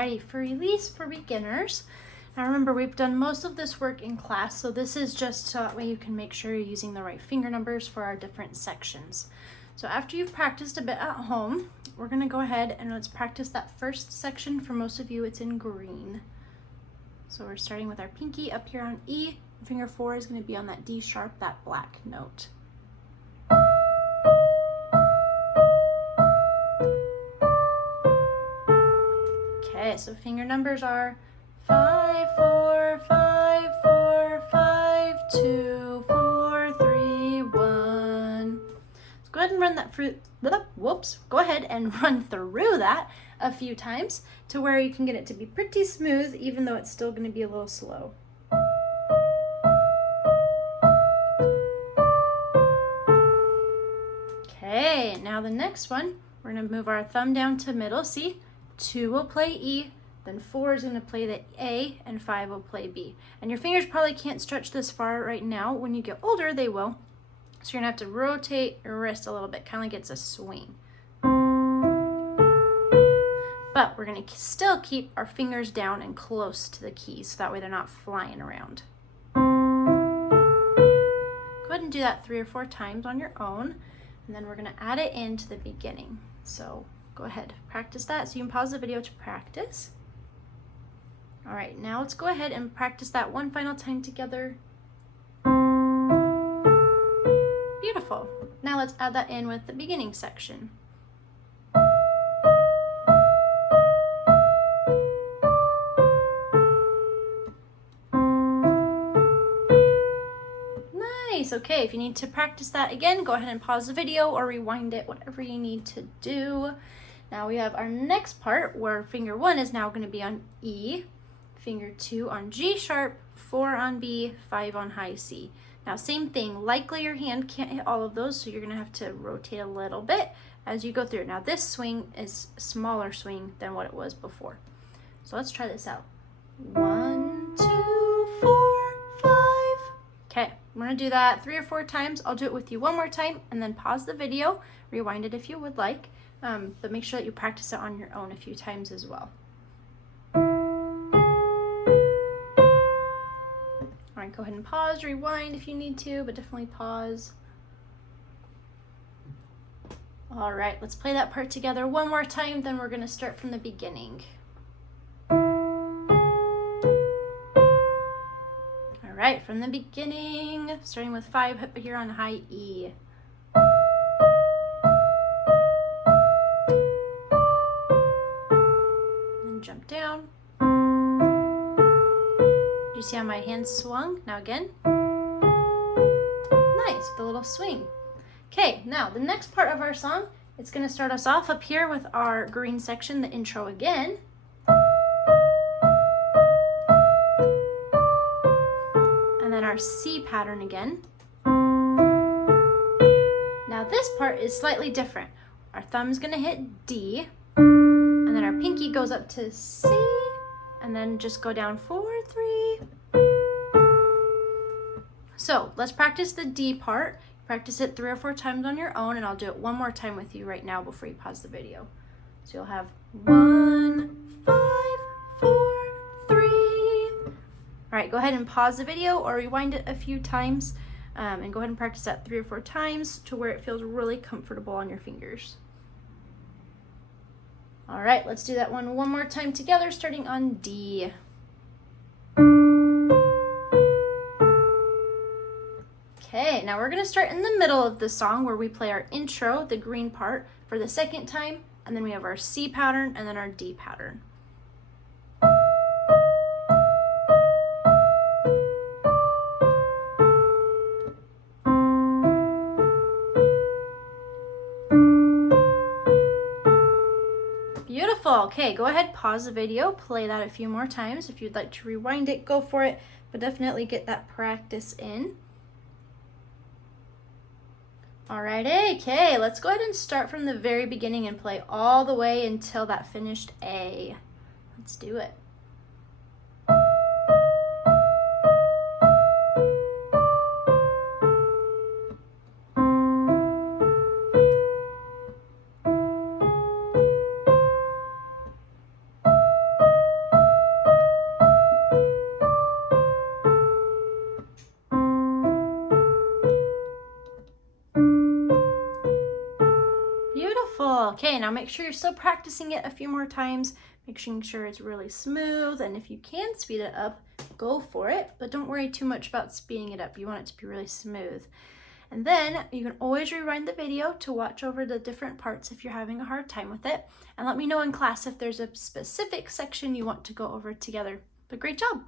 Alrighty, for Elise for beginners. Now remember, we've done most of this work in class, so this is just so that way you can make sure you're using the right finger numbers for our different sections. So after you've practiced a bit at home, we're gonna go ahead and let's practice that first section. For most of you, it's in green. So we're starting with our pinky up here on E. Finger 4 is gonna be on that D sharp, that black note. Okay, so finger numbers are 5, 4, 5, 4, 5, 2, 4, 3, 1. Let's go ahead and run that Go ahead and run through that a few times to where you can get it to be pretty smooth, even though it's still going to be a little slow. Okay, now the next one, we're going to move our thumb down to middle C. 2 will play E, then 4 is going to play the A, and 5 will play B. And your fingers probably can't stretch this far right now. When you get older, they will. So you're going to have to rotate your wrist a little bit, kind of like it's a swing. But we're going to still keep our fingers down and close to the keys, so that way they're not flying around. Go ahead and do that 3 or 4 times on your own, and then we're going to add it into the beginning. So go ahead, practice that. So you can pause the video to practice. All right, now let's go ahead and practice that one final time together. Beautiful. Now let's add that in with the beginning section. Nice. Okay, if you need to practice that again, go ahead and pause the video or rewind it, whatever you need to do. Now we have our next part where finger 1 is now going to be on E, finger 2 on G sharp, 4 on B, 5 on high C. Now same thing, likely your hand can't hit all of those, so you're going to have to rotate a little bit as you go through. Now this swing is a smaller swing than what it was before. So let's try this out. 1, 2, 4, 5. Okay, I'm going to do that 3 or 4 times. I'll do it with you one more time and then pause the video, rewind it if you would like. But make sure that you practice it on your own a few times as well. All right, go ahead and pause, rewind if you need to, but definitely pause. All right, let's play that part together one more time, then we're going to start from the beginning. All right, from the beginning, starting with 5 up here on high E. Jump down. Do you see how my hands swung? Now again. Nice, with a little swing. Okay, now the next part of our song, it's going to start us off up here with our green section, the intro again. And then our C pattern again. Now this part is slightly different. Our thumb's going to hit D. And then our pinky goes up to C, and then just go down 4, 3. So let's practice the D part. Practice it 3 or 4 times on your own, and I'll do it one more time with you right now before you pause the video. So you'll have 1, 5, 4, 3. All right, go ahead and pause the video or rewind it a few times, and go ahead and practice that 3 or 4 times to where it feels really comfortable on your fingers. All right, let's do that one more time together, starting on D. Okay, now we're gonna start in the middle of the song where we play our intro, the green part, for the second time, and then we have our C pattern and then our D pattern. Beautiful. Okay, go ahead, pause the video, play that a few more times. If you'd like to rewind it, go for it, but definitely get that practice in. Alrighty, okay, let's go ahead and start from the very beginning and play all the way until that finished A. Let's do it. Okay, now make sure you're still practicing it a few more times, making sure it's really smooth, and if you can speed it up, go for it, but don't worry too much about speeding it up. You want it to be really smooth. And then you can always rewind the video to watch over the different parts if you're having a hard time with it, and let me know in class if there's a specific section you want to go over together. But great job!